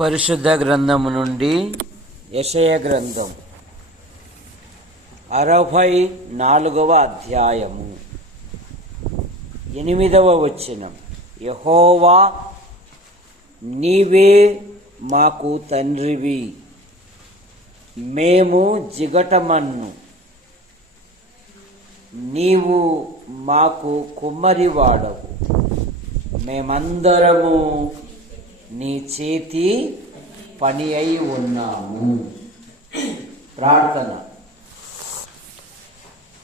పరిశుద్ధ గ్రంథము నుండి యెషయా గ్రంథం 64వ అధ్యాయము 8వ వచనం. యెహోవా, నీవే మాకు తండ్రివి, మేము జిగటమన్ను, నీవు మాకు కుమ్మరివాడవు, మేమందరము నీ చేతి పని అయి ఉన్నాము. ప్రార్థన.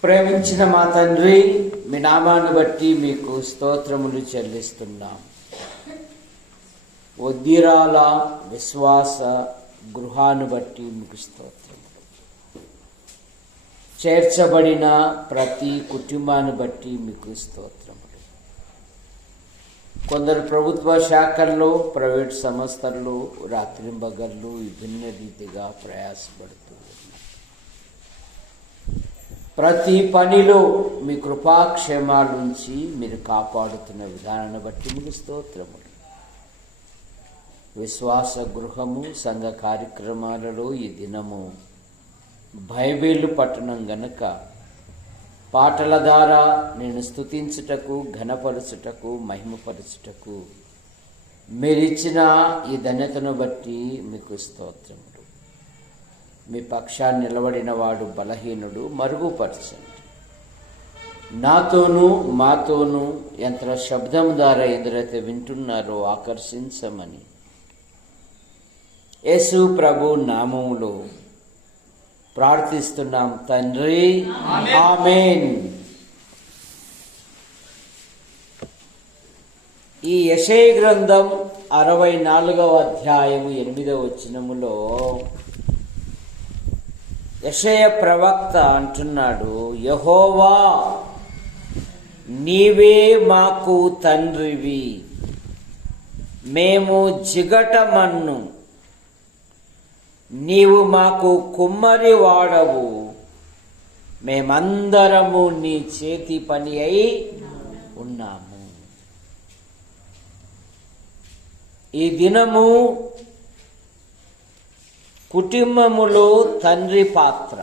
ప్రేమించిన మా తండ్రి, మీ నామాన్ని బట్టి మీకు స్తోత్రములు చెల్లిస్తున్నాం. ఒద్దిరాల విశ్వాస గృహాన్ని బట్టి మీకు స్తోత్రములు. చేర్చబడిన ప్రతి కుటుంబాన్ని బట్టి మీకు స్తోత్రములు. కొందరు ప్రభుత్వ శాఖల్లో, ప్రైవేట్ సంస్థల్లో రాత్రింబగళ్ళు విభిన్న రీతిగా ప్రయాసపడుతూ ఉన్నారు. ప్రతి పనిలో మీ కృపాక్షేమాల నుంచి మీరు కాపాడుతున్న విధానాన్ని బట్టి మీకు స్తోత్రములు. విశ్వాస గృహము, సంఘ కార్యక్రమాలలో ఈ దినము బైబిలు పట్టణం గనక పాటల ద్వారా నేను స్తుతించుటకు, ఘనపరచుటకు, మహిమపరచుటకు మీరిచ్చిన ఈ ధన్యతను బట్టి మీకు స్తోత్రములు. మీ పక్షాన్ని నిలబడిన వాడు బలహీనుడు, మరుగుపరచండి. నాతోనూ మాతోనూ యంత్ర శబ్దం ద్వారా ఎందరైతే వింటున్నారో ఆకర్షించమని యేసు ప్రభు నామములో ప్రార్థిస్తున్నాం తండ్రి, ఆమేన్. ఈ యెషయా గ్రంథం 64వ అధ్యాయము 8వ వచనములో యెషయా ప్రవక్త అంటున్నాడు, యెహోవా, నీవే మాకు తండ్రివి, మేము జిగటమన్ను, నీవు మాకు కుమ్మరి వాడవు, మేమందరము నీ చేతి పని అయి ఉన్నాము. ఈ దినము కుటుంబములో తండ్రి పాత్ర.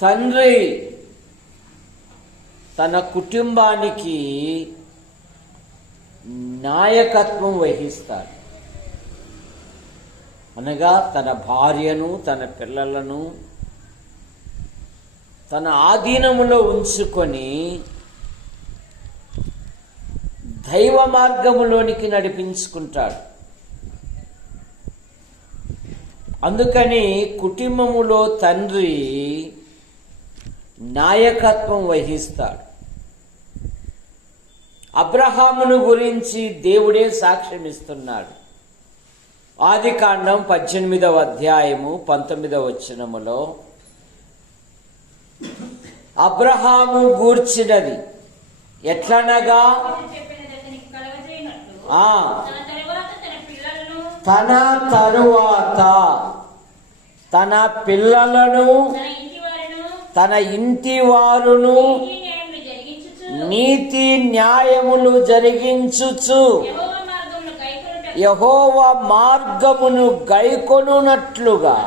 తండ్రి తన కుటుంబానికి నాయకత్వం వహిస్తాడు. అనగా తన భార్యను, తన పిల్లలను తన ఆధీనములో ఉంచుకొని దైవ మార్గములోనికి నడిపించుకుంటాడు. అందుకని కుటుంబములో తండ్రి నాయకత్వం వహిస్తాడు. అబ్రహామును గురించి దేవుడే సాక్ష్యం ఇస్తున్నాడు. ఆదికాండం 18వ అధ్యాయము 19వ వచనములో అబ్రహాము గూర్చినది ఎట్లనగా, తన తరువాత తన పిల్లలను, తన ఇంటి వారును నీతి న్యాయములు జరిగించుచు యెహోవా మార్గమును గైకొనున్నట్లుగా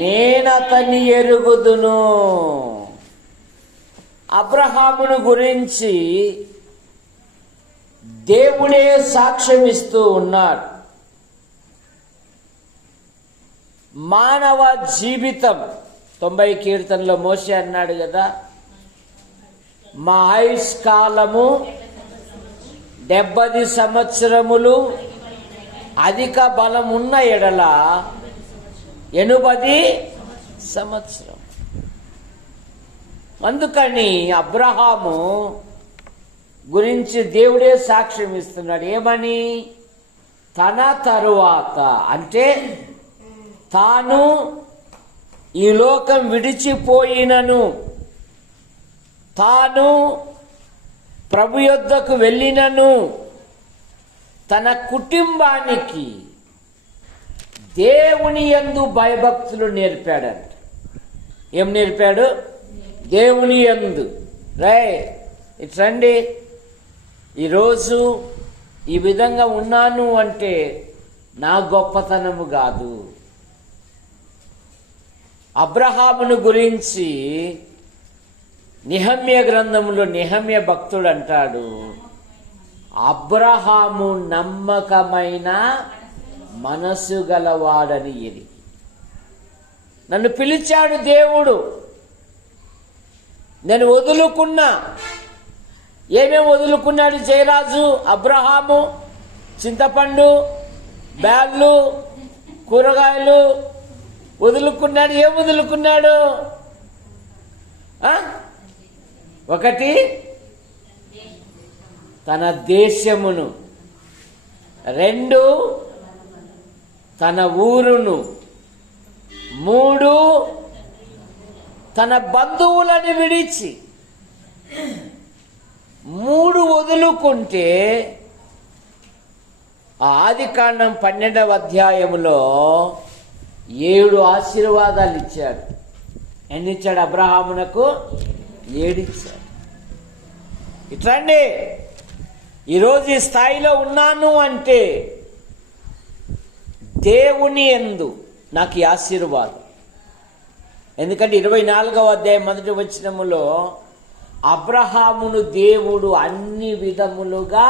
నేనతని ఎరుగుదును. అబ్రహామును గురించి దేవుడే సాక్ష్యం ఇస్తూ ఉన్నాడు. మానవ జీవితం 90 కీర్తనలో మోషే అన్నాడు కదా, మా ఆయుష్కాలము 70 సంవత్సరములు, అధిక బలం ఉన్న ఎడల 80 సంవత్సరం. అందుకని అబ్రహాము గురించి దేవుడే సాక్ష్యం ఇస్తున్నాడు. ఏమని? తన తరువాత, అంటే తాను ఈ లోకం విడిచిపోయినను, తాను ప్రభు యొద్దకు వెళ్ళినను, తన కుటుంబానికి దేవుని యందు భయభక్తులు నేర్పాడంట. ఏం నేర్పాడు? దేవుని యందు. ఇట్రండి, ఈరోజు ఈ విధంగా ఉన్నాను అంటే నా గొప్పతనము కాదు. అబ్రహామును గురించి నెహెమ్యా గ్రంథంలో నెహెమ్యా భక్తుడు అంటాడు, అబ్రహాము నమ్మకమైన మనసు గలవాడని ఎరిగి. నన్ను పిలిచాడు దేవుడు, నేను వదులుకున్నా. ఏమేమి వదులుకున్నాడు జయరాజు? అబ్రహాము చింతపండు, బ్యాళ్ళు, కూరగాయలు వదులుకున్నాడు. ఏం వదులుకున్నాడు? ఒకటి తన దేశమును, రెండు తన ఊరును, మూడు తన బంధువులను విడిచి. మూడు వదులుకుంటే ఆదికాండం 12వ అధ్యాయములో 7 ఆశీర్వాదాలు ఇచ్చాడు. ఎన్ని ఇచ్చాడు? అబ్రహామునకు 7 ఇచ్చాడు. ఇట్లండి, ఈరోజు ఈ స్థాయిలో ఉన్నాను అంటే దేవుని యందు నాకు ఈ ఆశీర్వాదం. ఎందుకంటే 24వ అధ్యాయం 1వ వచనములో అబ్రహామును దేవుడు అన్ని విధములుగా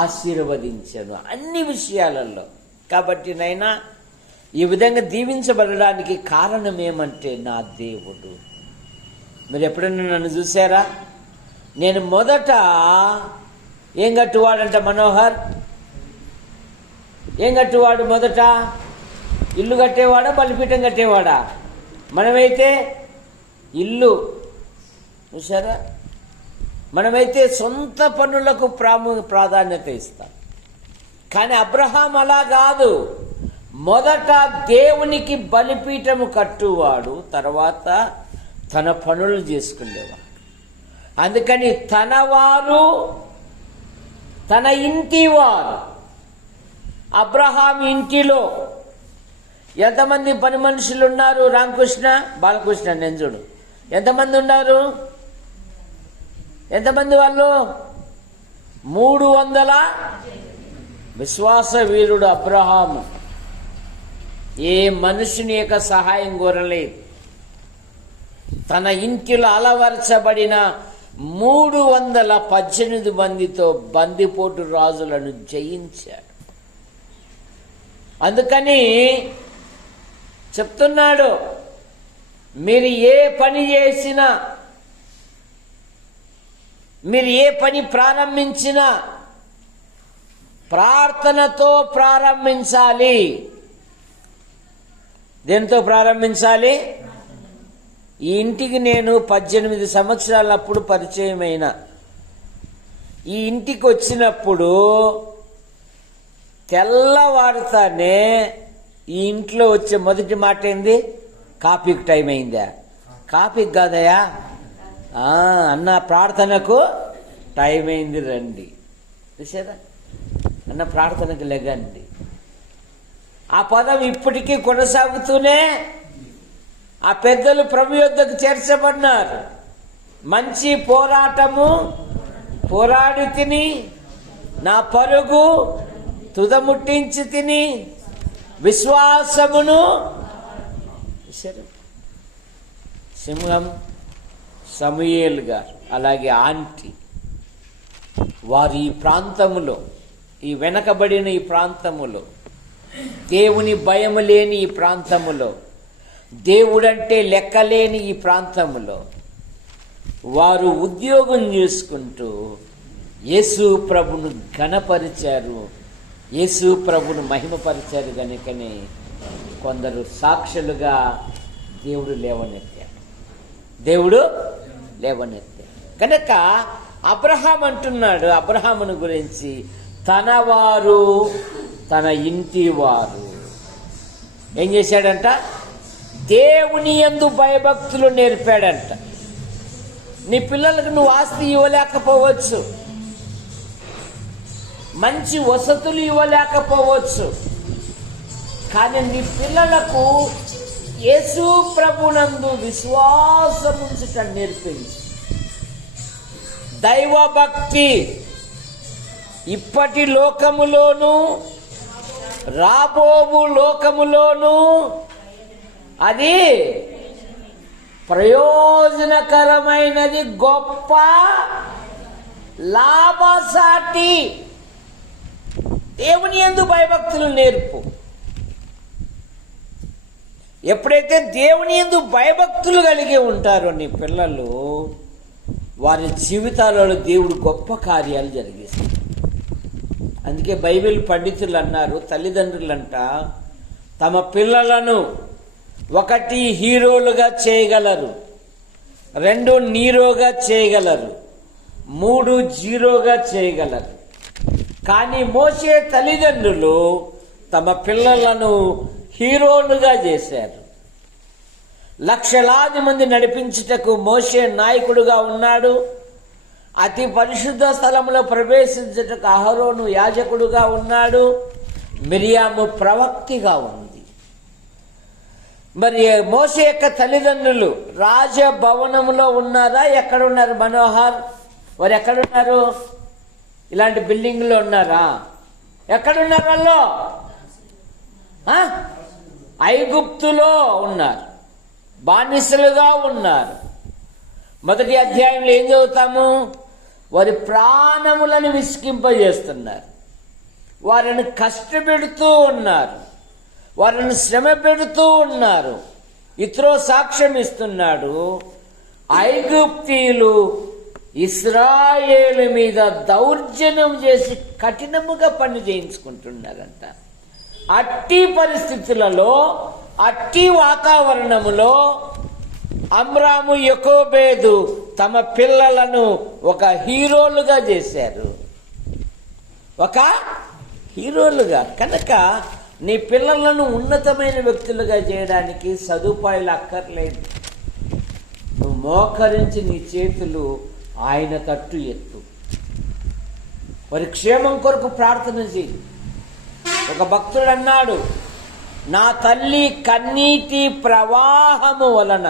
ఆశీర్వదించాను, అన్ని విషయాలలో. కాబట్టి నైనా ఈ విధంగా దీవించబడడానికి కారణం ఏమంటే నా దేవుడు. మీరు ఎప్పుడైనా నన్ను చూసారా? నేను మొదట ఏం కట్టువాడంట మనోహర్? ఏం కట్టువాడు? మొదట ఇల్లు కట్టేవాడా, బలిపీఠం కట్టేవాడా? మనమైతే ఇల్లు, చూసారా? మనమైతే సొంత పనులకు ప్రాధాన్యత ఇస్తాం. కానీ అబ్రహాం అలా కాదు. మొదట దేవునికి బలిపీఠము కట్టువాడు, తర్వాత తన పనులు చేసుకునేవాడు. అందుకని తన వారు, తన ఇంటి వారు. అబ్రహాం ఇంటిలో ఎంతమంది పని మనుషులు ఉన్నారు? రామకృష్ణ, బాలకృష్ణ, నేను చూడు, ఎంతమంది ఉన్నారు? ఎంతమంది వాళ్ళు? 300 విశ్వాస వీరుడు అబ్రహాము. ఏ మనుషుని యొక్క సహాయం కోరలేదు. తన ఇంటిలో అలవర్చబడిన 318 మందితో బందిపోటు రాజులను జయించాడు. అందుకని చెప్తున్నాడు, మీరు ఏ పని చేసినా, మీరు ఏ పని ప్రారంభించినా ప్రార్థనతో ప్రారంభించాలి. దేంతో ప్రారంభించాలి? ఈ ఇంటికి నేను 18 సంవత్సరాలప్పుడు పరిచయమైన ఈ ఇంటికి వచ్చినప్పుడు తెల్లవారుతానే ఈ ఇంట్లో వచ్చే మొదటి మాట ఏంది? కాఫీకి టైం అయిందా? కాఫీకి కాదయా అన్న, ప్రార్థనకు టైం అయింది రండి. చూసారా? అన్న ప్రార్థనకు లెగండి. ఆ పదం ఇప్పటికీ కొనసాగుతూనే ఆ పెద్దలు ప్రభు యొద్దకు చేర్చబడినారు. మంచి పోరాటము పోరాడి తిని, నా పరుగు తుదముట్టించి తిని, విశ్వాసమును. సింహం సమూయేల్ గారు, అలాగే ఆంటీ, వారు ఈ ప్రాంతములో, ఈ వెనకబడిన ఈ ప్రాంతములో, దేవుని భయము లేని ఈ ప్రాంతములో, దేవుడంటే లెక్కలేని ఈ ప్రాంతములో వారు ఉద్యోగం చేసుకుంటూ యేసు ప్రభును ఘనపరిచారు, యేసు ప్రభును మహిమపరిచారు. కనుకనే కొందరు సాక్షులుగా దేవుడు లేవనెత్తాడు. దేవుడు లేవనెత్తాడు. కనుక అబ్రహాం అంటున్నాడు అబ్రహామును గురించి, తన వారు, తన ఇంటి వారు ఏం చేశాడంట? దేవుని యందు భయభక్తులు నేర్పాడంట. నీ పిల్లలకు నువ్వు ఆస్తి ఇవ్వలేకపోవచ్చు, మంచి వసతులు ఇవ్వలేకపోవచ్చు, కానీ నీ పిల్లలకు యేసు ప్రభునందు విశ్వాసం ఉంచటం నేర్పించు. దైవభక్తి ఇప్పటి లోకములోను రాబోవు లోకములోను అది ప్రయోజనకరమైనది, గొప్ప లాభసాటి. దేవుని యందు భయభక్తులు నేర్పు. ఎప్పుడైతే దేవుని యందు భయభక్తులు కలిగి ఉంటారో నీ పిల్లలు, వారి జీవితాలలో దేవుడు గొప్ప కార్యాలు జరిగిస్తారు. అందుకే బైబిల్ పండితులు అన్నారు, తల్లిదండ్రులంట తమ పిల్లలను 1 హీరోలుగా చేయగలరు, 2 నీరోగా చేయగలరు, 3 జీరోగా చేయగలరు. కానీ మోషే తల్లిదండ్రులు తమ పిల్లలను హీరోలుగా చేశారు. లక్షలాది మంది నడిపించుటకు మోషే నాయకుడుగా ఉన్నాడు. అతి పరిశుద్ధ స్థలంలో ప్రవేశించుటకు అహరోను యాజకుడుగా ఉన్నాడు. మిరియాము ప్రవక్తిగా ఉంది. మరి మోషే యొక్క తల్లిదండ్రులు రాజభవనంలో ఉన్నారా? ఎక్కడున్నారు? మనోహర్ వారు ఎక్కడున్నారు? ఇలాంటి బిల్డింగ్లో ఉన్నారా? ఎక్కడున్నారు వాళ్ళు? ఐగుప్తులో ఉన్నారు, బానిసలుగా ఉన్నారు. మొదటి అధ్యాయంలో ఏం చదువుతాము? వారి ప్రాణములను విసికింపజేస్తున్నారు, వారిని కష్టపెడుతూ ఉన్నారు, వారిని శ్రమ పెడుతూ ఉన్నారు. ఇత్రో సాక్ష్యం ఇస్తున్నాడు, ఐగుప్తీయులు ఇశ్రాయేలు మీద దౌర్జన్యం చేసి కఠినముగా పని చేయించుకుంటున్నారంట. అట్టి పరిస్థితులలో, అట్టి వాతావరణములో అమ్రాము యెకోబేదు తమ పిల్లలను ఒక హీరోలుగా చేశారు, ఒక హీరోలుగా. కనుక నీ పిల్లలను ఉన్నతమైన వ్యక్తులుగా చేయడానికి సదుపాయాలు అక్కర్లేదు. నువ్వు మోకరించి నీ చేతులు ఆయన తట్టు ఎత్తు, వారి క్షేమం కొరకు ప్రార్థన చేయి. ఒక భక్తుడు అన్నాడు, నా తల్లి కన్నీటి ప్రవాహము వలన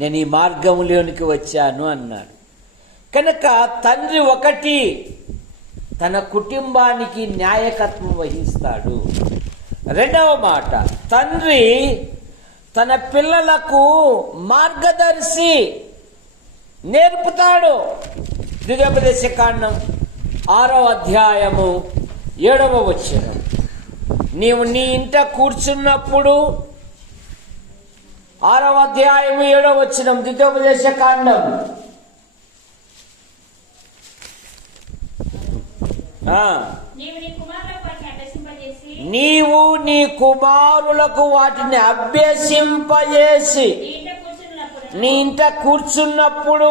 నేను ఈ మార్గంలోనికి వచ్చాను అన్నాడు. కనుక తండ్రి ఒకటి తన కుటుంబానికి న్యాయకత్వం వహిస్తాడు. రెండవ మాట, తండ్రి తన పిల్లలకు మార్గదర్శి నేర్పుతాడు. ద్వితీయోపదేశకాండం 6వ అధ్యాయము 7వ వచనం, నీవు నీ ఇంట కూర్చున్నప్పుడు, 6వ అధ్యాయము 7వ వచనం ద్వితీయోపదేశకాండం, నీవు నీ కుమారులకు వాటిని అభ్యసింపజేసి నీ ఇంట కూర్చున్నప్పుడు,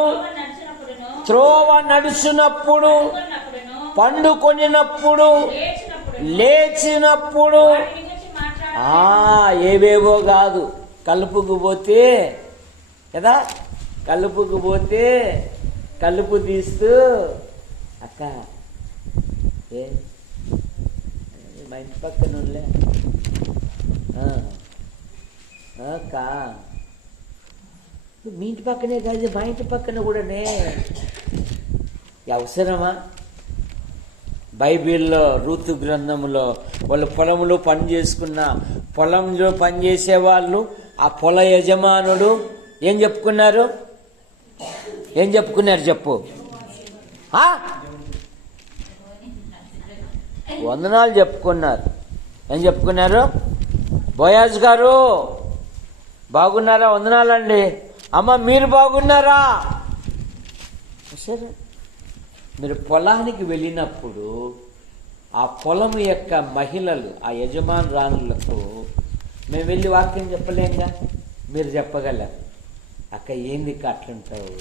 త్రోవ నడుచున్నప్పుడు, పండుకొనినప్పుడు, లేచినప్పుడు, ఏవేవో కాదు, కలుపుకు పోతే కదా, కలుపుకు పోతే కలుపు తీస్తూ, అక్క ఏ మా ఇంటి పక్కన అక్క, మీ ఇంటి పక్కనే కాదు, మా ఇంటి పక్కన కూడానే. అవసరమా? బైబిల్లో ఋతు గ్రంథంలో వాళ్ళు పొలంలో పని చేసుకున్న, పొలంలో పనిచేసే వాళ్ళు, ఆ పొల యజమానుడు ఏం చెప్పుకున్నారు? చెప్పు. వందనాలు చెప్పుకున్నారు. ఏం చెప్పుకున్నారు? బోయాజ్ గారు బాగున్నారా? వందనాలండి. అమ్మ మీరు బాగున్నారా? సరే, మీరు పొలానికి వెళ్ళినప్పుడు ఆ పొలం యొక్క మహిళలు, ఆ యజమానురాణులకు మేము వెళ్ళి వాక్యం చెప్పలేంగా, మీరు చెప్పగలరు. అక్క ఏంది అట్లుంటావు,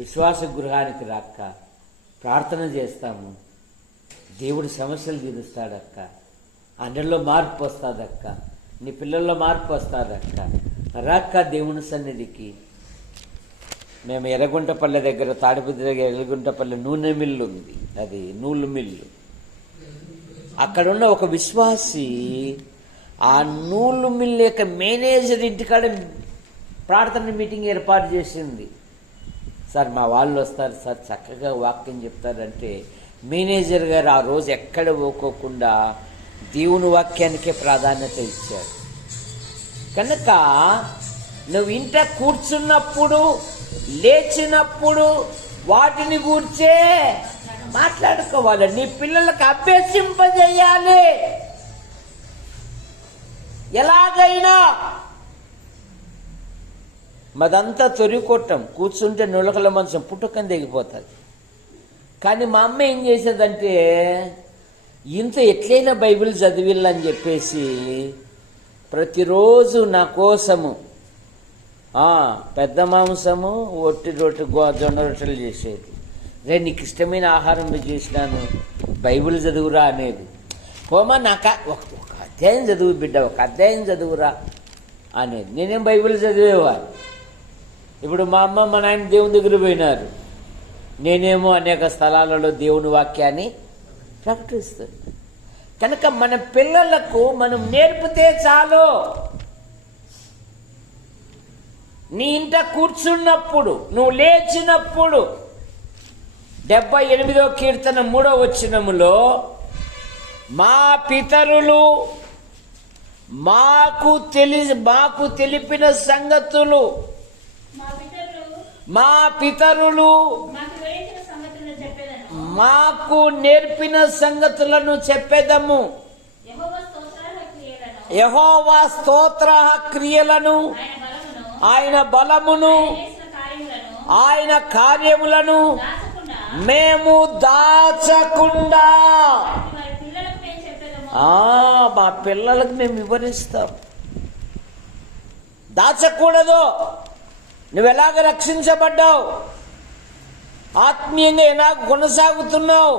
విశ్వాస గృహానికి రాక్క, ప్రార్థన చేస్తాము, దేవుడు సమస్యలు తీరుస్తాడక్క, అందరిలో మార్పు వస్తుందక్క, నీ పిల్లల్లో మార్పు వస్తుందక్క, రాక్క దేవుని సన్నిధికి. మేము ఎర్రగుంటపల్లె దగ్గర, తాడిపత్రి దగ్గర ఎర్రగుంటపల్లె నూనె మిల్లు ఉంది, అది నూలు మిల్లు. అక్కడున్న ఒక విశ్వాసి ఆ నూలు మిల్లు యొక్క మేనేజర్ ఇంటికాడ ప్రార్థన మీటింగ్ ఏర్పాటు చేసింది. సార్ మా వాళ్ళు వస్తారు సార్, చక్కగా వాక్యం చెప్తారంటే మేనేజర్ గారు ఆ రోజు ఎక్కడ పోకోకుండా దేవుని వాక్యానికే ప్రాధాన్యత ఇచ్చాడు. కనుక నువ్వు ఇంట కూర్చున్నప్పుడు, లేచినప్పుడు వాటిని గూర్చే మాట్లాడుకోవాలి. నీ పిల్లలకు అభ్యసింపజేయాలి. ఎలాగైనా మదంతా తొరికొట్టం, కూర్చుంటే నులకల మంచం పుట్టుకని దిగిపోతుంది. కానీ మా అమ్మ ఏం చేసేదంటే, ఇంత ఎట్లయినా బైబిల్ చదివిల్లని చెప్పేసి ప్రతిరోజు నా కోసము పెద్ద మాంసము, ఒట్టి రొట్టె, జొన్న రొట్టెలు చేసేది. రే నీకు ఇష్టమైన ఆహారం చేసినాను, బైబిల్ చదువురా అనేది. పోమా నాకు ఒక అధ్యాయం చదువు బిడ్డ, ఒక అధ్యాయం చదువురా అనేది. నేనేం బైబిల్ చదివేవారు. ఇప్పుడు మా అమ్మ మా నాయన దేవుని దగ్గర పోయినారు, నేనేమో అనేక స్థలాలలో దేవుని వాక్యాన్ని ప్రకటిస్తుంది. కనుక మన పిల్లలకు మనం నేర్పితే చాలు. నీ ఇంట కూర్చున్నప్పుడు, నువ్వు లేచినప్పుడు, 78వ కీర్తన 3వ వచనములో, మా పితరులు మాకు తెలిపిన సంగతులు, మా పితరులు మాకు నేర్పిన సంగతులను చెప్పేదము. యెహోవా స్తోత్ర క్రియలను, ఆయన బలమును, ఆయన కార్యములను మేము దాచకుండా మా పిల్లలకు మేము వివరిస్తాం. దాచకూడదు. నువ్వు ఎలాగ రక్షించబడ్డావు, ఆత్మీయంగా ఎలా కొనసాగుతున్నావు,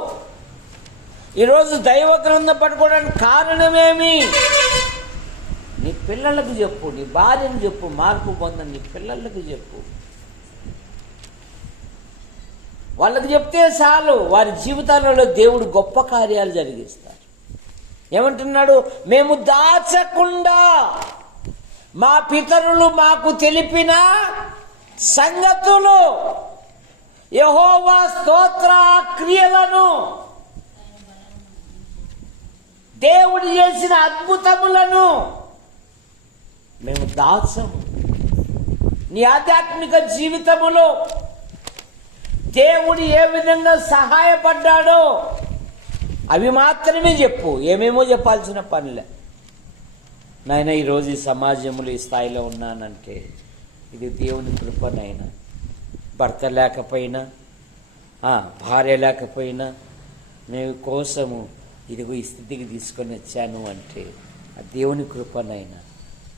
ఈరోజు దైవ గ్రంథం పట్టుకోవడానికి కారణమేమి? నీ పిల్లలకు చెప్పు, నీ భార్యను చెప్పు, మార్పు పొందని నీ పిల్లలకు చెప్పు. వాళ్ళకి చెప్తే చాలు, వారి జీవితాలలో దేవుడు గొప్ప కార్యాలు జరిగిస్తారు. ఏమంటున్నాడు? మేము దాచకుండా మా పితరులు మాకు తెలిపిన సంగతులు, యెహోవా స్తోత్ర క్రియలను, దేవుడు చేసిన అద్భుతములను మేము దాచము. నీ ఆధ్యాత్మిక జీవితములో దేవుడు ఏ విధంగా సహాయపడ్డాడో అవి మాత్రమే చెప్పు. ఏమేమో చెప్పాల్సిన పనిలే. నాయన ఈరోజు ఈ సమాజంలో ఈ స్థాయిలో ఉన్నానంటే ఇది దేవుని కృపనైనా. భర్త లేకపోయినా, భార్య లేకపోయినా, నేను కోసము ఇదిగో ఈ స్థితికి తీసుకొని వచ్చాను అంటే ఆ దేవుని కృపనైనా.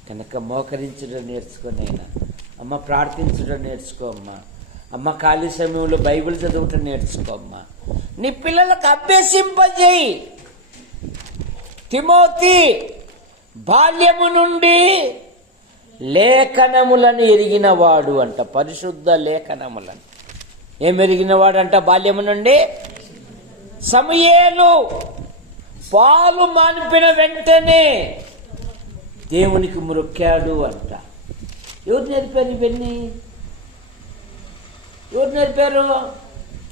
కనుక మోకరించడం నేర్చుకునైనా, అమ్మ ప్రార్థించడం నేర్చుకో అమ్మా. అమ్మ ఖాళీ సమయంలో బైబిల్ చదవటం నేర్చుకో అమ్మా. నీ పిల్లలకు అభ్యసింపజేయి. తిమోతి బాల్యము నుండి లేఖనములను ఎరిగినవాడు అంట. పరిశుద్ధ లేఖనములను ఏం ఎరిగినవాడు అంట? బాల్యము నుండి. సమూయేలు పాలు మానిపిన వెంటనే దేవునికి మొక్కాడు అంట. ఎవరు నేర్పారు ఇవన్నీ? ఎవరు నేర్పారు?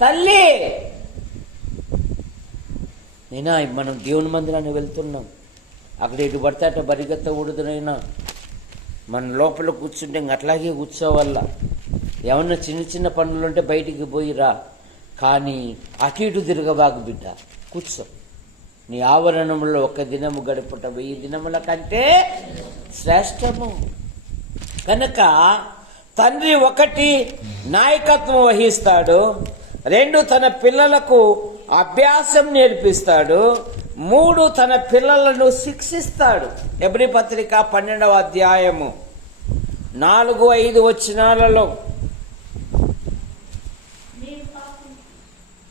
తల్లి. నేనా మనం దేవుని మందిరాన్ని వెళ్తున్నాం, అక్కడ ఎటు పడితే అట్ట బరిగెత్తకూడదునైనా. మన లోపల కూర్చుంటే ఇంక అట్లాగే కూర్చోవల్ల. ఏమన్నా చిన్న చిన్న పనులు ఉంటే బయటికి పోయిరా, కానీ అటు ఇటు తిరగబాకు బిడ్డ, కూర్చో. నీ ఆవరణంలో 1 దినము గడుపుట 1000 దినముల కంటే శ్రేష్టము. కనుక తండ్రి 1 నాయకత్వం వహిస్తాడు, 2 తన పిల్లలకు అభ్యాసం నేర్పిస్తాడు, 3 తన పిల్లలను శిక్షిస్తాడు. హెబ్రీ పత్రిక 12వ అధ్యాయము 4-5 వచనాలలో,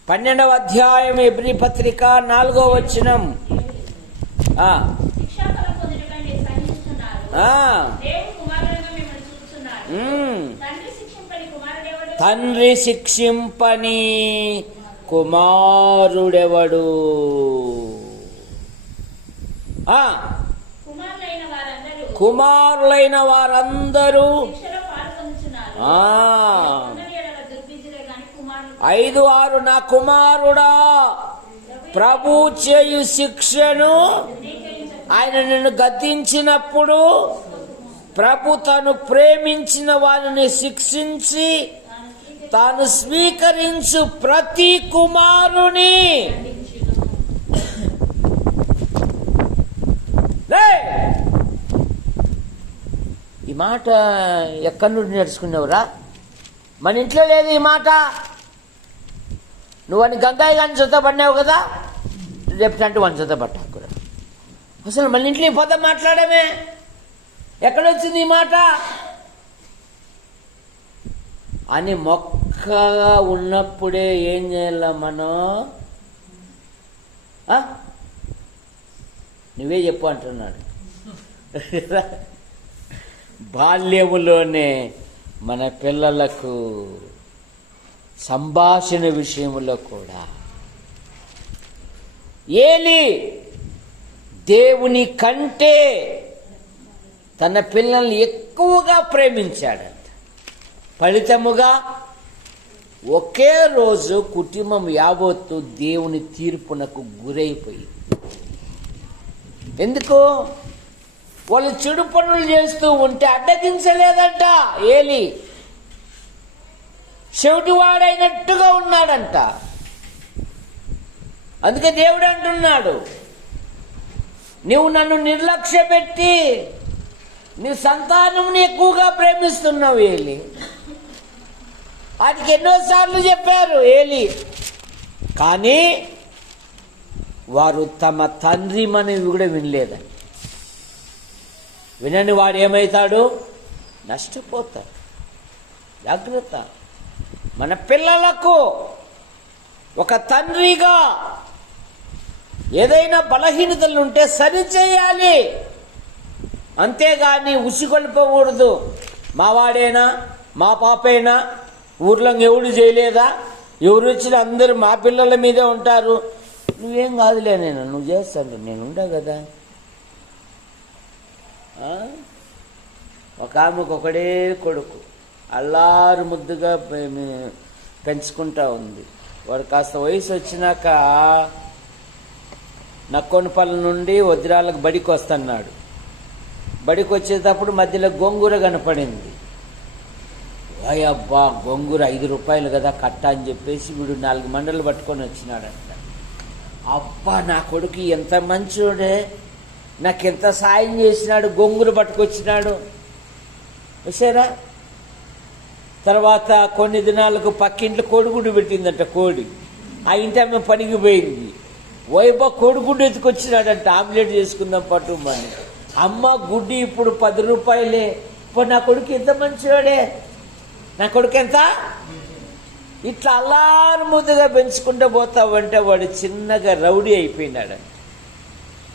12వ అధ్యాయం హెబ్రీ పత్రిక 4వ వచనం. తండ్రి శిక్షింపని కుమారుడెవడు? కుమారులైన వారందరూ 5-6 నా కుమారుడా ప్రభు చేయు శిక్షను ఆయన నిన్ను గద్దించినప్పుడు ప్రభు తాను ప్రేమించిన వారిని శిక్షించి తాను స్వీకరించు ప్రతి కుమారుని ఈ మాట ఎక్కడి నుండి నేర్చుకున్నావురా? మన ఇంట్లో లేదు ఈ మాట. నువ్వు అని గంగాయి కానీ జతపడినావు కదా, రేపు వాడిని జతపడ్డావు కూడా. అసలు మన ఇంట్లో ఈ పదం మాట్లాడమే ఎక్కడొచ్చింది ఈ మాట అని మొక్కగా ఉన్నప్పుడే ఏం చేయాల మనం? నువ్వే చెప్పు అంటున్నాడు. బాల్యములోనే మన పిల్లలకు సంభాషణ విషయంలో కూడా ఏలి దేవుని కంటే తన పిల్లల్ని ఎక్కువగా ప్రేమించాడంట. ఫలితముగా ఒకే రోజు కుటుంబం యావత్తు దేవుని తీర్పునకు గురైపోయింది. ఎందుకు? వాళ్ళు చెడు పనులు చేస్తూ ఉంటే అడ్డగించలేదంట ఏలి. చెవిటివాడైనట్టుగా ఉన్నాడంట. అందుకే దేవుడు అంటున్నాడు, నువ్వు నన్ను నిర్లక్ష్య పెట్టి నీ సంతానంని ఎక్కువగా ప్రేమిస్తున్నావు ఏలి. వాటికి ఎన్నోసార్లు చెప్పారు ఏలి, కానీ వారు తమ తండ్రి మనవి కూడా వినలేదండి. వినని వాడు ఏమవుతాడు? నష్టపోతాడు. జాగ్రత్త. మన పిల్లలకు ఒక తండ్రిగా ఏదైనా బలహీనతలు ఉంటే సరిచేయాలి, అంతేగాని ఉసిగొల్పకూడదు. మా వాడేనా, మా పాపైనా, ఊర్లో ఎవడు చేయలేదా, ఎవరు వచ్చినా అందరూ మా పిల్లల మీదే ఉంటారు, నువ్వేం కాదులే, నువ్వు చేస్తాను, నేను ఉంటా కదా. ఒక ఆమెకు ఒకడే కొడుకు, అల్లారు ముద్దుగా పెంచుకుంటా ఉంది. వాడు కాస్త వయసు వచ్చినాక నక్కొండపల్లి నుండి వజ్రాలకు బడికి వస్తున్నాడు. బడికి వచ్చేటప్పుడు మధ్యలో గోంగూర కనపడింది. అబ్బా, గోంగూర 5 రూపాయలు కదా కట్ట అని చెప్పేసి వీడు 4 మండలు పట్టుకొని వచ్చినాడంట. అబ్బా, నా కొడుకు ఎంత మంచోడే, నాకెంత సాయం చేసినాడు, గోంగూర పట్టుకొచ్చినాడు. వచ్చారా? తర్వాత కొన్ని దినాలకు పక్కింట్లో కోడిగుడ్డు పెట్టిందంట. కోడి ఆ ఇంటి ఆమె పనికి పోయింది. ఓయబ్బా, కోడిగుడ్డు ఎత్తుకొచ్చినాడంట, ఆమ్లెట్ చేసుకుందాం పట్టుమని. అమ్మ, గుడ్డి ఇప్పుడు 10 రూపాయలే. ఇప్పుడు నా కొడుకు ఎంత మంచివాడే, నా కొడుకు ఎంత ఇట్లా అల్లారు ముద్దుగా పెంచుకుంటూ పోతావంటే వాడు చిన్నగా రౌడీ అయిపోయినాడు.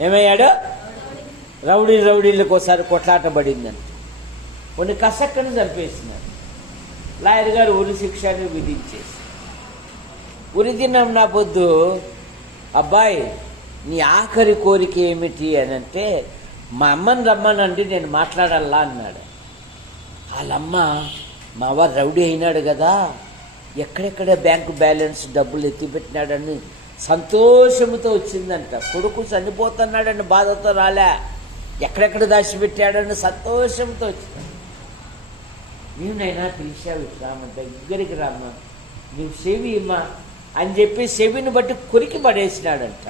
ఏమయ్యాడు? రౌడీలకు ఒకసారి కొట్లాట పడిందంట. కొన్ని కసక్కని చంపేసినాడు. లాయర్ గారు ఉరి శిక్షని విధించేసి, ఉరి దినం నా పొద్దు, అబ్బాయి నీ ఆఖరి కోరిక ఏమిటి అని అంటే, మా అమ్మని రమ్మనండి, నేను మాట్లాడాలా అన్నాడు. వాళ్ళమ్మ, మా వారు రౌడీ అయినాడు కదా, ఎక్కడెక్కడ బ్యాంకు బ్యాలెన్స్ డబ్బులు ఎత్తిపెట్టినాడని సంతోషంతో వచ్చిందంట. కొడుకు చనిపోతున్నాడని బాధతో రాలే, ఎక్కడెక్కడ దాచిపెట్టాడని సంతోషంతో వచ్చింది. నీవునైనా పిలిచావు, రామ దగ్గరికి రామ్మ, నువ్వు చెవి ఇమ్మా అని చెప్పి చెవిని బట్టి కొరికి పడేసినాడంట.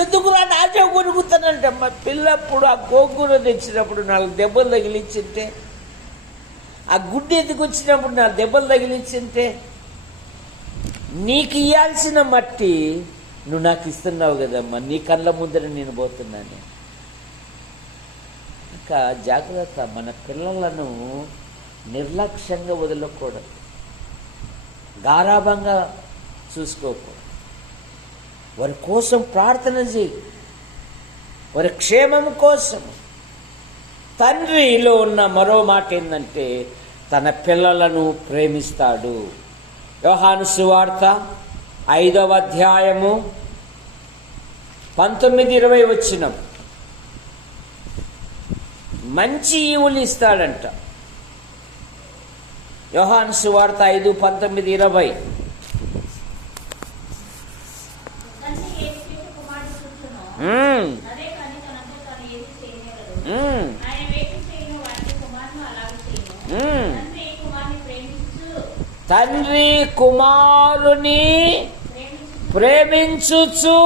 ఎందుకురా నాచే కొరుకుతానంట. మా పిల్లప్పుడు ఆ గోంగూర తెచ్చినప్పుడు 4 దెబ్బలు తగిలించింటే, ఆ గుడ్డు ఎత్తుకొచ్చినప్పుడు 4 దెబ్బలు తగిలించింటే, నీకు ఇవ్వాల్సిన మట్టి నువ్వు నాకు ఇస్తున్నావు కదమ్మా, నీ కళ్ళ ముందర నేను పోతున్నాను. ఇంకా జాగ్రత్త, మన పిల్లలను నిర్లక్ష్యంగా వదలకూడదు, గారాభంగా చూసుకోకూడదు. వారి కోసం ప్రార్థన చేయి, వారి క్షేమం కోసం. తండ్రిలో ఉన్న మరో మాట ఏంటంటే, తన పిల్లలను ప్రేమిస్తాడు. యోహాను సువార్త 5వ అధ్యాయము 19-20 వచనం. మంచి ఈవులు ఇస్తాడంట. యోహాను సువార్త 5:19-20. అదే కానీ తనతో తాను ఏది చేయనేరదు. ఉమ్, ఆయన వేటి చేయను వాటి కుమారుని అలాగే చేయను. ఉమ్. తండ్రి కుమారుని తండ్రి కుమారుని ప్రేమించుచు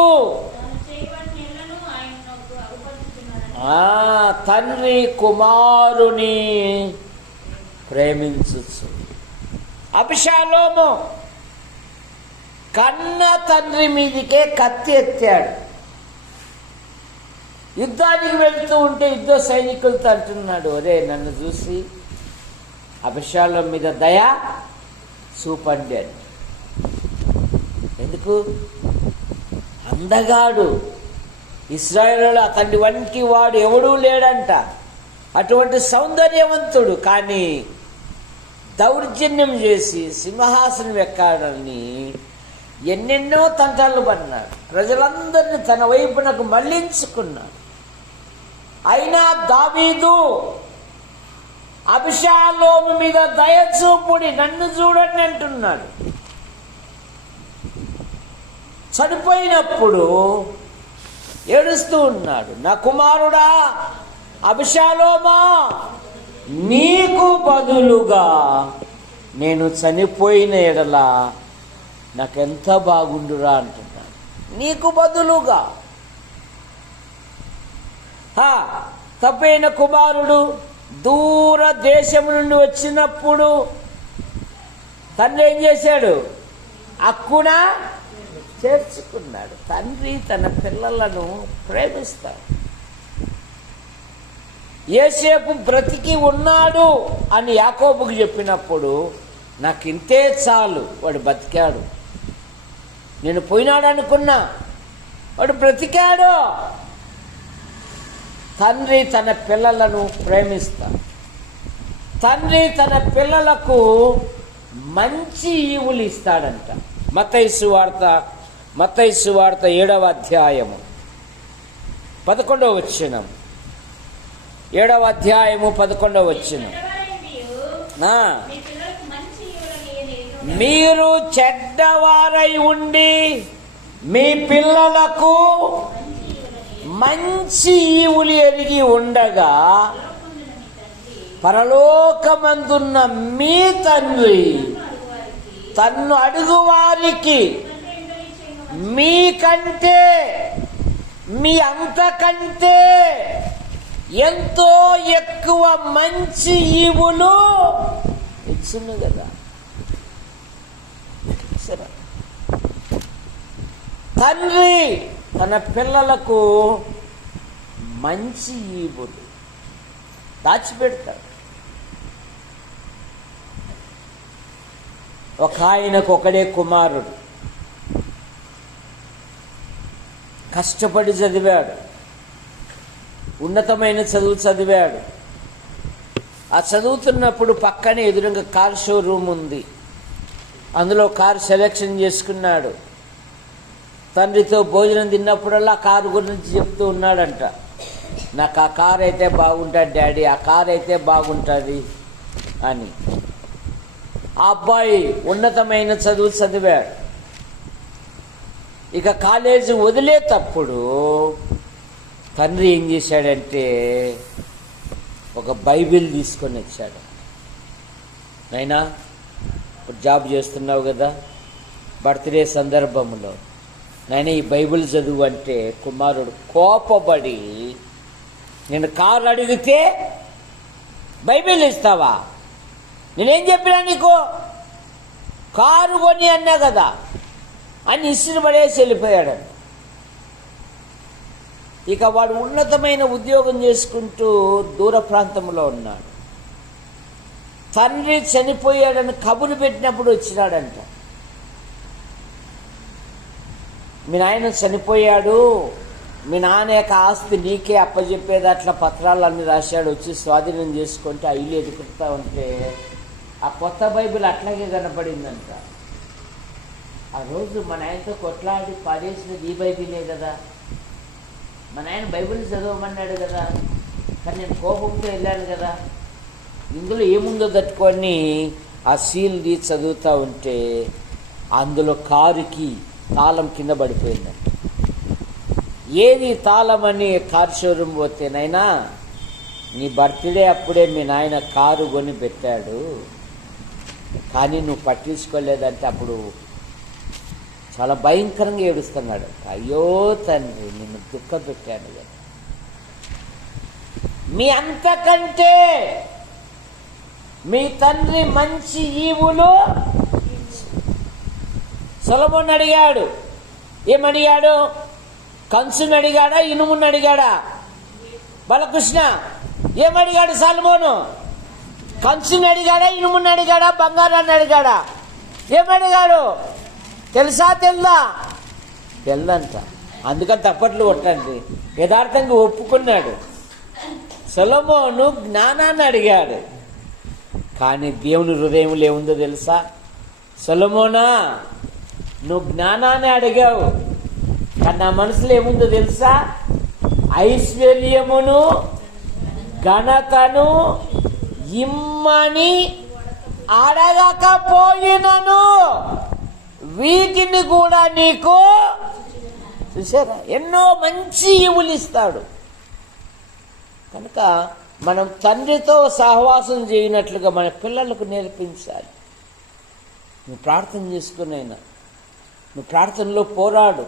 తాను చేయబడిన ఎల్లనూ ఆయనను అగుపరుచుచున్నాడని. తండ్రి కుమారుని ప్రేమించుచు. అభిషాలోము కన్న తండ్రి మీదికే కత్తి ఎత్తాడు. యుద్ధానికి వెళ్తూ ఉంటే యుద్ధ సైనికులతో అంటున్నాడు, ఒరే నన్ను చూసి అభిషాలం మీద దయ చూపండి అని. ఎందుకు? అందగాడు, ఇశ్రాయేలులో అతని వంటి వాడు ఎవడూ లేడంట. అటువంటి సౌందర్యవంతుడు, కానీ దౌర్జన్యం చేసి సింహాసనం ఎక్కాడని ఎన్నెన్నో తంటాలు పడినాడు. ప్రజలందరినీ తన వైపునకు మళ్లించుకున్నాడు. అయినా దావీదు అభిషాలోము మీద దయచూపుడి, నన్ను చూడండి అంటున్నాడు. చనిపోయినప్పుడు ఏడుస్తూ ఉన్నాడు, నా కుమారుడా అభిషాలోమా, నీకు బదులుగా నేను చనిపోయిన ఎడల నాకెంత బాగుండురా అంటున్నాడు. నీకు బదులుగా. తప్పైన కుమారుడు దూర దేశం నుండి వచ్చినప్పుడు తండ్రి ఏం చేశాడు? అక్కున చేర్చుకున్నాడు. తండ్రి తన పిల్లలను ప్రేమిస్తాడు. యోసేపు బ్రతికి ఉన్నాడు అని యాకోబుకు చెప్పినప్పుడు నాకు ఇంతే చాలు, వాడు బతికాడు. నేను పోయినాడు అనుకున్నా, వాడు బ్రతికాడు. తండ్రి తన పిల్లలను ప్రేమిస్తాడు. తండ్రి తన పిల్లలకు మంచి ఈవులు ఇస్తాడంట. మత్తయి సువార్త 7వ అధ్యాయము 11వ వచనం. 7వ అధ్యాయము 11వ వచనం. మీరు చెడ్డవారై ఉండి మీ పిల్లలకు మంచి ఈవులు ఎరిగి ఉండగా పరలోకమందున్న మీ తండ్రి తన్ను అడుగువారికి మీకంటే, మీ అంతకంటే ఎంతో ఎక్కువ మంచి ఈవులు ఇచ్చును కదా. తండ్రి తన పిల్లలకు మంచి ఈవులు దాచిపెడతాడు. ఒక ఆయనకు ఒకడే కుమారుడు, కష్టపడి చదివాడు, ఉన్నతమైన చదువు చదివాడు. ఆ చదువుతున్నప్పుడు పక్కనే ఎదురుగా కార్ షోరూమ్ ఉంది. అందులో కారు సెలెక్షన్ చేసుకున్నాడు. తండ్రితో భోజనం తిన్నప్పుడల్లా కారు గురించి చెప్తూ ఉన్నాడంట, నాకు ఆ కారు అయితే బాగుంటుంది డాడీ, ఆ కారు అయితే బాగుంటుంది అని. ఆ అబ్బాయి ఉన్నతమైన చదువు చదివాడు. ఇక కాలేజీ వదిలేటప్పుడు తండ్రి ఏం చేశాడంటే ఒక బైబిల్ తీసుకొని వచ్చాడు. నైనా జాబ్ చేస్తున్నావు కదా, బర్త్డే సందర్భంలో నైనా ఈ బైబిల్ చదువు అంటే కుమారుడు కోపపడి, నేను కారు అడిగితే బైబిల్ ఇస్తావా, నేనేం చెప్పినా నీకు, కారు కొని అన్నా కదా అని ఇసురు పడేసి వెళ్ళిపోయాడు. ఇక వాడు ఉన్నతమైన ఉద్యోగం చేసుకుంటూ దూర ప్రాంతంలో ఉన్నాడు. తండ్రి చనిపోయాడని కబురు పెట్టినప్పుడు వచ్చినాడంట. మీ నాయన చనిపోయాడు, మీ నాన్న యొక్క ఆస్తి నీకే అప్పచెప్పేది, అట్లా పత్రాలన్నీ రాశాడు, వచ్చి స్వాధీనం చేసుకుంటే ఆ ఇల్లు ఎదుగుతా ఉంటే ఆ కొత్త బైబిల్ అట్లాగే కనపడిందంట. ఆ రోజు మా నాయనతో కొట్లాడి పాడేసినది ఈ బైబిలే కదా, మా నాయన బైబిల్ చదవమన్నాడు కదా, కానీ నేను కోపంతో వెళ్ళాను కదా, ఇందులో ఏముందో తట్టుకొని ఆ సీల్ది చదువుతూ ఉంటే అందులో కారుకి తాళం కింద పడిపోయిందంట. ఏది తాళమని కార్ షోరూమ్ పోతేనైనా నీ బర్త్డే అప్పుడే మీ నాయన కారు కొని పెట్టాడు, కానీ నువ్వు పట్టించుకోలేదంటే అప్పుడు చాలా భయంకరంగా ఏడుస్తున్నాడు. అయ్యో తండ్రి, నిన్ను దుఃఖ పెట్టాను కదా. మీ అంతకంటే మీ తండ్రి మంచి ఈవులు. సొలొమోను అడిగాడు. ఏమడిగాడు? కంసుని అడిగాడా, ఇనుముని అడిగాడా? బాలకృష్ణ ఏమడిగాడు సొలొమోను? కంసుని అడిగాడా, ఇనుముని అడిగాడా, బంగారాన్ని అడిగాడా? ఏమడిగాడు? తెలుసా తెల్దా? తెల్దంట. అందుకని తప్పట్లు కొట్టండి. యథార్థంగా ఒప్పుకున్నాడు. సొలొమోను జ్ఞానాన్ని అడిగాడు, కానీ దేవుని హృదయంలో ఏముందో తెలుసా? సొలొమోనా, నువ్వు జ్ఞానాన్ని అడిగావు, కానీ నా మనసులో ఏముందో తెలుసా? ఐశ్వర్యమును ఘనతను ఇమ్మని అడగకపోయినను వీటిని కూడా నీకు. చూసారా, ఎన్నో మంచి ఈవులు ఇస్తాడు. కనుక మనం తండ్రితో సహవాసం చేయనట్లుగా మన పిల్లలకు నేర్పించాలి. నువ్వు ప్రార్థన చేసుకునైనా, నువ్వు ప్రార్థనలో పోరాడు.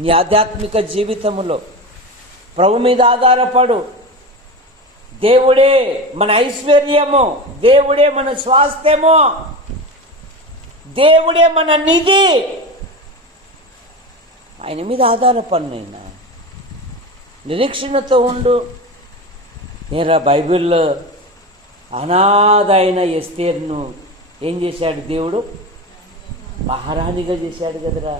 నీ ఆధ్యాత్మిక జీవితంలో ప్రభు మీద ఆధారపడు. దేవుడే మన ఐశ్వర్యము, దేవుడే మన స్వాస్థ్యము, దేవుడే మన నిధి. ఆయన మీద ఆధారపడినైనా నిరీక్షణతో ఉండు. నేరా బైబిల్లో అనాథ అయిన ఎస్తేర్ను ఏం చేశాడు దేవుడు? మహారాణిగా చేశాడు కదరా.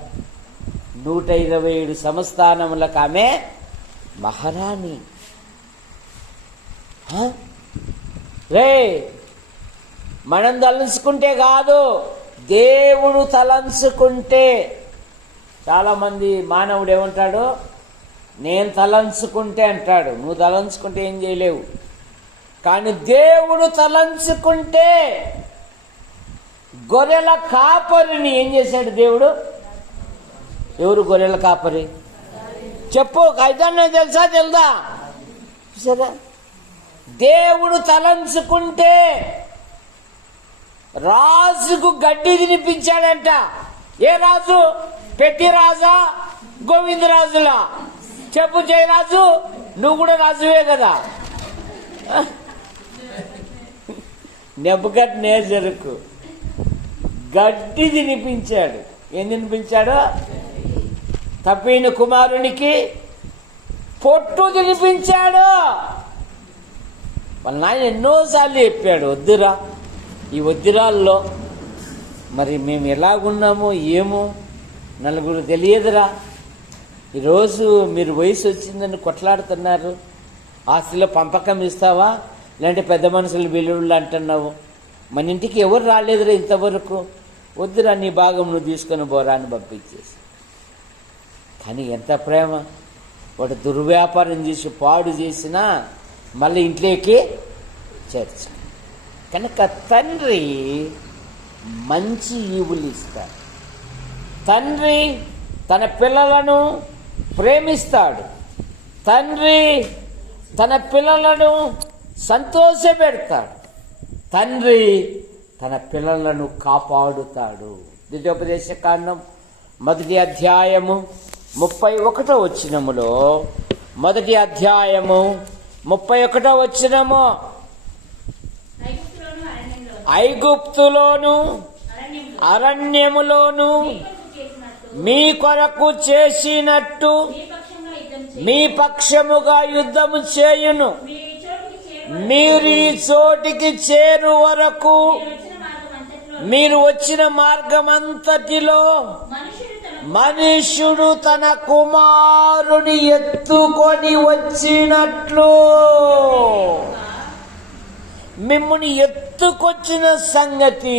127 సంస్థానములకు ఆమె మహారాణి. రే, మనం తలంచుకుంటే కాదు, దేవుడు తలంచుకుంటే. చాలామంది మానవుడు ఏమంటాడు? నేను తలంచుకుంటే అంటాడు. నువ్వు తలంచుకుంటే ఏం చేయలేవు, కానీ దేవుడు తలంచుకుంటే. గొర్రెల కాపరిని ఏం చేశాడు దేవుడు? ఎవరు గొర్రెల కాపరి? చెప్పు, కైతన్యం తెలుసా తెలుదా? సరే, దేవుడు తలంచుకుంటే రాజుకు గడ్డి తినిపించాడంట. ఏ రాజు? పెట్టి రాజా, గోవిందరాజులా? చెప్పు జయరాజు, నువ్వు కూడా రాజువే కదా. నెబుకద్నెజరుకు గడ్డి తినిపించాడు. ఏం తినిపించాడు? తప్పిన కుమారునికి పొట్టు తినిపించాడు. వాళ్ళ నాయన ఎన్నోసార్లు చెప్పాడు, వద్దురా, ఈ వద్దురాల్లో మరి మేము ఎలాగున్నామో ఏమో నలుగురు తెలియదురా. ఈరోజు మీరు వయసు వచ్చిందని కొట్లాడుతున్నారు, ఆస్తిలో పంపకం ఇస్తావా, లేదంటే పెద్ద మనుషులు వెలుళ్ళు అంటున్నావు. మన ఇంటికి ఎవరు రాలేదురా ఇంతవరకు, వద్దురా, నీ భాగం నువ్వు తీసుకొని పోరా అని పంపించేసి. కానీ ఎంత ప్రేమ! వాడు దుర్వ్యాపారం చేసి పాడు చేసినా మళ్ళీ ఇంట్లోకి చేర్చ. కనుక తండ్రి మంచి ఈవులు ఇస్తాడు. తండ్రి తన పిల్లలను ప్రేమిస్తాడు. తండ్రి తన పిల్లలను సంతోషపెడతాడు. తండ్రి తన పిల్లలను కాపాడుతాడు. ద్వితీయోపదేశ కాండం 1వ అధ్యాయము 31వ వచనములో, 1వ అధ్యాయము 31వ వచనము, ఐగుప్తులోను అరణ్యములోను మీ కొరకు చేసినట్టు మీ పక్షముగా యుద్ధము చేయును. మీరు ఈ చోటికి చేరు వరకు, మీరు వచ్చిన మార్గమంతటిలో మనుష్యుడు తన కుమారుని ఎత్తుకొని వచ్చినట్లు, మిమ్ముని ఎత్తుకొచ్చిన సంగతి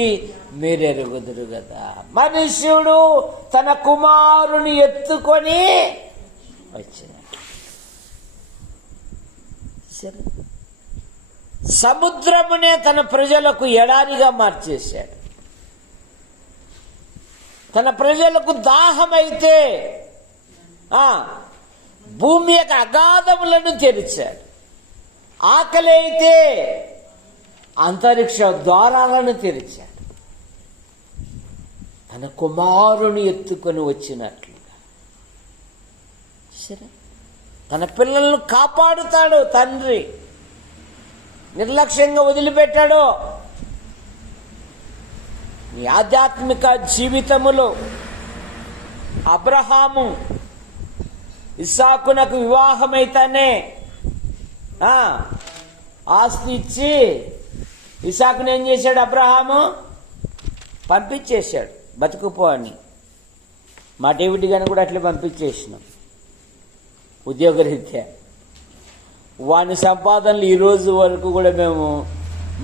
మీరెరుగుదురు కదా. మనుష్యుడు తన కుమారుని ఎత్తుకొని వచ్చినట్లు. సముద్రమునే తన ప్రజలకు ఎడారిగా మార్చేశాడు. తన ప్రజలకు దాహమైతే భూమి యొక్క అగాధములను తెరిచాడు. ఆకలి అయితే అంతరిక్ష ద్వారాలను తెరిచాడు. తన కుమారుని ఎత్తుకొని వచ్చినట్లుగా సరే తన పిల్లలను కాపాడుతాడు తండ్రి. నిర్లక్ష్యంగా వదిలిపెట్టాడు. నీ ఆధ్యాత్మిక జీవితములో అబ్రహాము ఇస్సాకునకు వివాహమైతేనే ఆస్తి ఇచ్చి ఇస్సాకుని ఏం చేశాడు? అబ్రహాము పంపించేశాడు బతుకుపో అని. మా డేవిడ్ గారిని కూడా అట్లే పంపించేసినాం ఉద్యోగరీత్యా. వాని సంపాదనలు ఈ రోజు వరకు కూడా మేము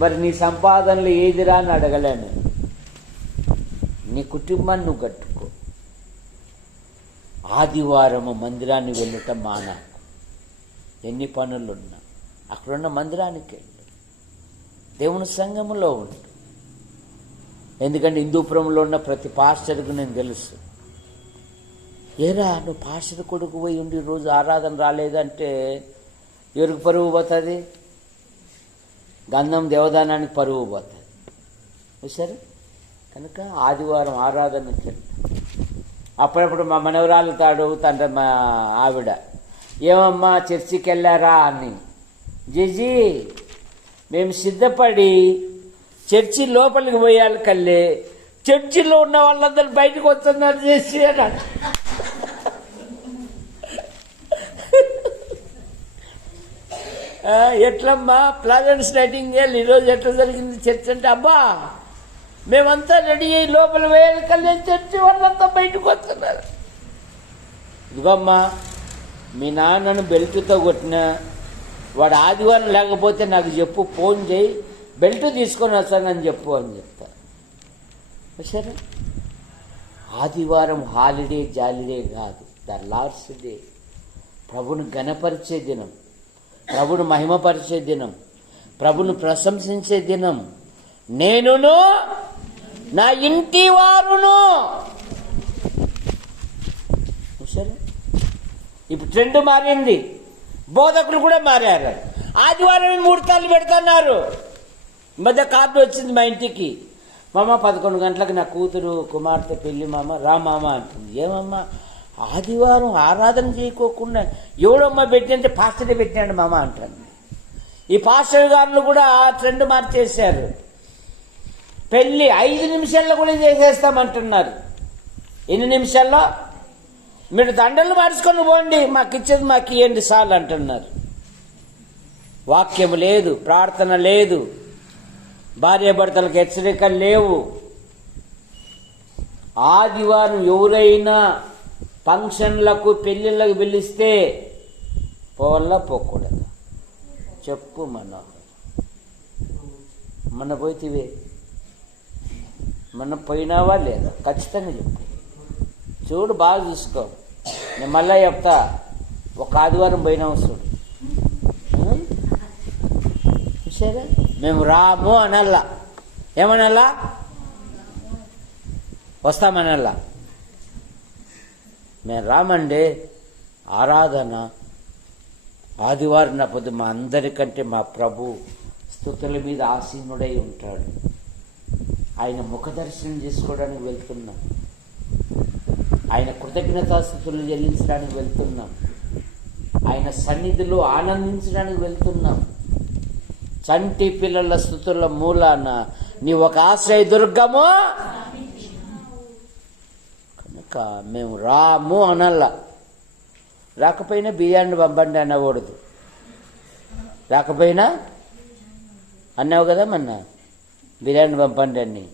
మరి నీ సంపాదనలు ఏదిరా అని అడగలేను. నీ కుటుంబాన్ని నువ్వు కట్టుకో. ఆదివారము మందిరాన్ని వెళ్ళటం మానాకు. ఎన్ని పనులున్నా అక్కడున్న మందిరానికి వెళ్ళు. దేవుని సంఘములో ఉండు. ఎందుకంటే హిందూపురంలో ఉన్న ప్రతి పాస్టర్కు నేను తెలుసు. ఏరా నువ్వు పాస్టర్ కొడుకు పోయి ఉండి రోజు ఆరాధన రాలేదంటే ఎవరికి పరువు పోతుంది? గంధం దేవదానానికి పరువు పోతుంది. సరే కనుక ఆదివారం ఆరాధనకి వెళ్ళు. అప్పుడప్పుడు మా మనవరాలు అడుగుతాంట మా ఆవిడ, ఏమమ్మా చర్చికి వెళ్ళారా అని. జేజీ మేము సిద్ధపడి చర్చి లోపలికి పోయాలి కల్లే చర్చిలో ఉన్న వాళ్ళందరూ బయటకు వస్తున్నారు చేసి అన్నాడు. ఎట్లమ్మా ప్లాజెన్స్ నైటింగేల్ ఈరోజు ఎట్లా జరిగింది చర్చ్ అంటే, అబ్బా మేమంతా రెడీ అయ్యి లోపల వేయాలి కల్లే చర్చి వాళ్ళంతా బయటకు వస్తున్నారు. ఇదిగోమ్మా మీ నాన్నను బెల్టుతో కొట్టిన వాడు ఆదివారం లేకపోతే నాకు చెప్పు, ఫోన్ చేయి, బెల్ట్ తీసుకొని వస్తానని చెప్పు అని చెప్తా. సరే ఆదివారం హాలిడే జాలిడే కాదు, ద లార్డ్స్ డే. ప్రభుని ఘనపరిచే దినం, ప్రభుని మహిమపరిచే దినం, ప్రభుని ప్రశంసించే దినం. నేనును నా ఇంటి వారును. సరే ఇప్పుడు ట్రెండ్ మారింది, బోధకులు కూడా మారారు. ఆదివారం 3 తాళ్ళు పెడుతున్నారు. మధ్య కార్డు వచ్చింది మా ఇంటికి, మామ 11 గంటలకు నా కూతురు కుమార్తె పెళ్లి మామ రా మామ అంటుంది. ఏమమ్మా ఆదివారం ఆరాధన చేయకోకుండా ఎవడమ్మా పెట్టి అంటే పాస్టరే పెట్టాడు మామ అంటాను. ఈ పాస్టర్ గారులు కూడా ట్రెండ్ మార్చేశారు. పెళ్లి 5 నిమిషాల్లో కూడా చేసేస్తామంటున్నారు. ఎన్ని నిమిషాల్లో? మీరు దండలు మార్చుకొని పోండి, మాకు ఇచ్చేది మాకు ఇవ్వండి చాలు అంటున్నారు. వాక్యం లేదు, ప్రార్థన లేదు, భార్యాభర్తలకు హెచ్చరికలు లేవు. ఆదివారం ఎవరైనా ఫంక్షన్లకు పెళ్లిళ్ళకు పిలిస్తే పోవల్లా పోకూడదు చెప్పు. మన పోయితివే, మన పోయినావా లేదా ఖచ్చితంగా చెప్పు. చూడు బాగా చూసుకో. నేను మళ్ళా చెప్తా, ఒక ఆదివారం పోయినావు చూడు. సరే మేము రాము అనల్లా, ఏమనల్లా? వస్తామనల్లా. మేము రామండి ఆరాధన ఆదివారం నా పొద్దు మా అందరికంటే మా ప్రభు స్తుతుల మీద ఆసీనుడై ఉంటాడు. ఆయన ముఖ దర్శనం చేసుకోవడానికి వెళ్తున్నాం, ఆయన కృతజ్ఞతాస్తుతులు చెల్లించడానికి వెళ్తున్నాం, ఆయన సన్నిధిలో ఆనందించడానికి వెళ్తున్నాం. చంటి పిల్లల స్తుతుల మూలాన నీ ఒక ఆశ్రయ దుర్గము కనుక మేము రాము అనల్లా. రాకపోయినా బిర్యానీ పంపండి అనకూడదు. రాకపోయినా అన్నావు కదా మొన్న, బిర్యానీ పంపండి అని.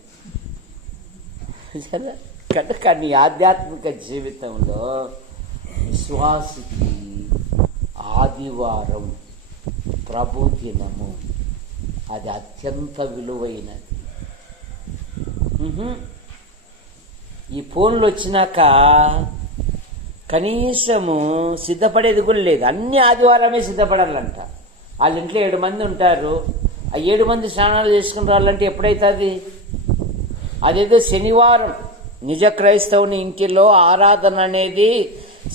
సరే కనుక నీ ఆధ్యాత్మిక జీవితంలో విశ్వాసికి ఆదివారం ప్రభు దినము, అది అత్యంత విలువైనది. ఈ ఫోన్లు వచ్చినాక కనీసము సిద్ధపడేది కూడా లేదు. అన్ని ఆదివారమే సిద్ధపడాలంట. వాళ్ళ ఇంట్లో 7 మంది ఉంటారు. ఆ 7 మంది స్నానాలు చేసుకుని రావాలంటే ఎప్పుడైతుంది? అదేదో శనివారం నిజ క్రైస్తవుని ఇంటిలో ఆరాధన అనేది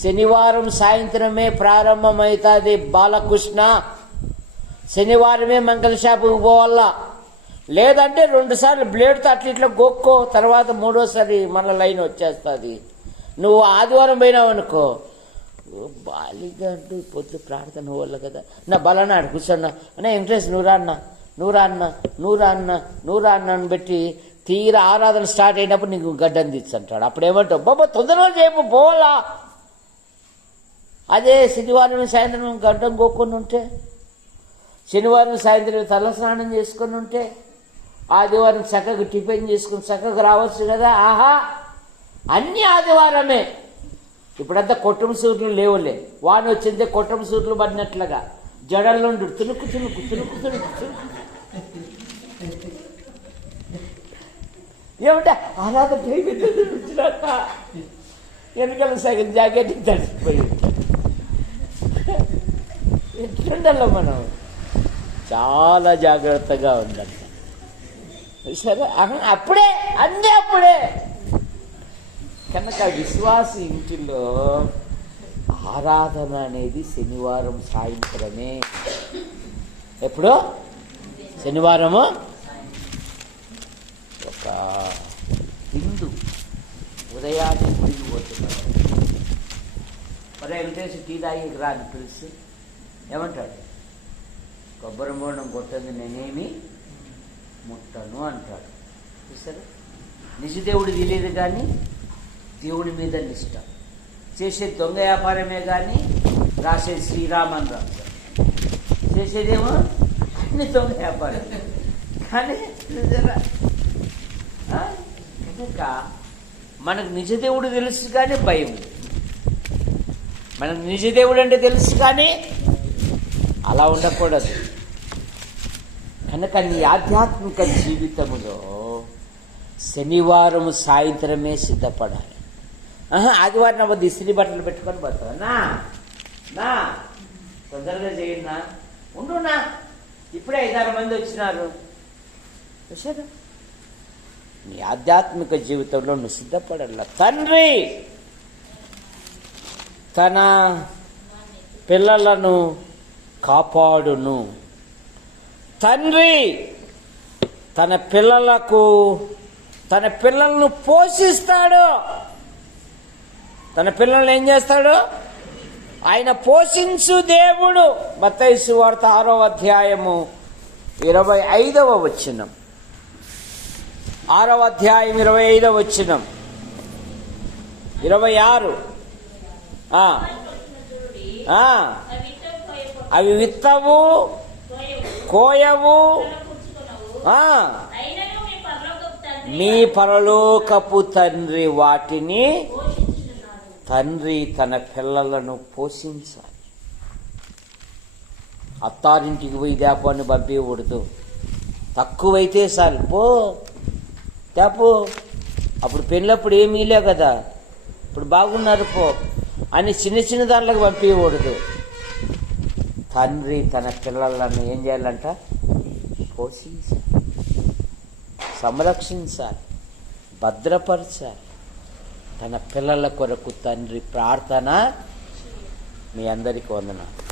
శనివారం సాయంత్రమే ప్రారంభమవుతుంది బాలకృష్ణ. శనివారమే మంగళ షాపుకి పోవాలా. లేదంటే 2 సార్లు బ్లేడ్తో ఇట్లా గొక్కో, తర్వాత 3వసారి మన లైన్ వచ్చేస్తుంది. నువ్వు ఆదివారం పోయినావు అనుకో, బాలిగా అంటూ పొద్దు ప్రార్థన వల్ల కదా, నా బలనాడు కూర్చున్నా అన్న వెంకటేష్ నువ్వు రా అన్న అని పెట్టి తీరా ఆరాధన స్టార్ట్ అయినప్పుడు నీకు గడ్డం తీర్చంటాడు. అప్పుడేమంటావు, బాబా తొందరగా చేయకు పోవాలా. అదే శనివారం సాయంత్రం గడ్డం గోక్కొని ఉంటే, శనివారం సాయంత్రం తల స్నానం చేసుకొని ఉంటే, ఆదివారం చక్కగా టిఫిన్ చేసుకుని చక్కగా రావచ్చు కదా. ఆహా, అన్ని ఆదివారమే. ఇప్పుడంతా కొట్టం సూట్లు లేవులే. వాన వచ్చిందే కొట్టం సూట్లు పడినట్లుగా జడల్లో తునుకు తునుకు తునుకు తునుకు తునుకు. ఏమంటే ఆరాధన వచ్చినాక వెనకాల సగం జాకెట్ తడిసిపోయింది. ఎట్లుండాల మనం, చాలా జాగ్రత్తగా ఉండాలి. సరే అప్పుడే అన్నీ అప్పుడే కనుక విశ్వాసి ఇంటిలో ఆరాధన అనేది శనివారం సాయంత్రమే. ఎప్పుడు? శనివారము. ఒక హిందూ ఉదయాన్నే గుడికి పోతున్నాడు. మరి వెంకటేశ్వర టీ తాగి రాని పిలిచి ఏమంటాడు, కొబ్బరి బోండం కొట్టంది నేనేమి ముట్టను అంటాడు. చూసారా, నిజదేవుడు తెలియదు కానీ దేవుడి మీద నిష్ట. చేసే దొంగ వ్యాపారమే కానీ రాసే శ్రీరామ్ అని రాస్తాడు. చేసేదేమో అన్ని దొంగ వ్యాపారం కానీ కనుక మనకు నిజదేవుడు తెలుసు కానీ భయం. మనకు నిజదేవుడు అంటే తెలుసు కానీ అలా ఉండకూడదు. కనుక నీ ఆధ్యాత్మిక జీవితంలో శనివారం సాయంత్రమే సిద్ధపడాలి. ఆదివారం అవ్వద్దు, ఇస్త్రీ బట్టలు పెట్టుకొని పోతావా? నా తొందరగా చేయండి ఉండునా, ఇప్పుడే 5-6 మంది వచ్చినారు. చూసారా, నీ ఆధ్యాత్మిక జీవితంలో నువ్వు సిద్ధపడాల. తండ్రి తన పిల్లలను కాపాడును. తండ్రి తన పిల్లలను పోషిస్తాడు. తన పిల్లల్ని ఏం చేస్తాడు? ఆయన పోషించు దేవుడు. మత్తయి సువార్త 6వ అధ్యాయము 25వ వచనం. 6వ అధ్యాయం 25వ వచనం 26. అవి విత్తవు కోయవు, మీ పరలోకపు తండ్రి వాటిని. తండ్రి తన పిల్లలను పోషించాలి. అత్తారింటికి పోయి దేపాన్ని పంపించకూడదు. తక్కువైతే చాలు పో తేపో, అప్పుడు పెళ్ళప్పుడు ఏమీ లే కదా, ఇప్పుడు బాగున్నారు పో అని చిన్న దాంట్లోకి పంపించకూడదు. తండ్రి తన పిల్లలను ఏం చేయాలంట? పోషించాలి, సంరక్షించాలి, భద్రపరచాలి. తన పిల్లల కొరకు తండ్రి ప్రార్థన. మీ అందరికీ వందనాలు.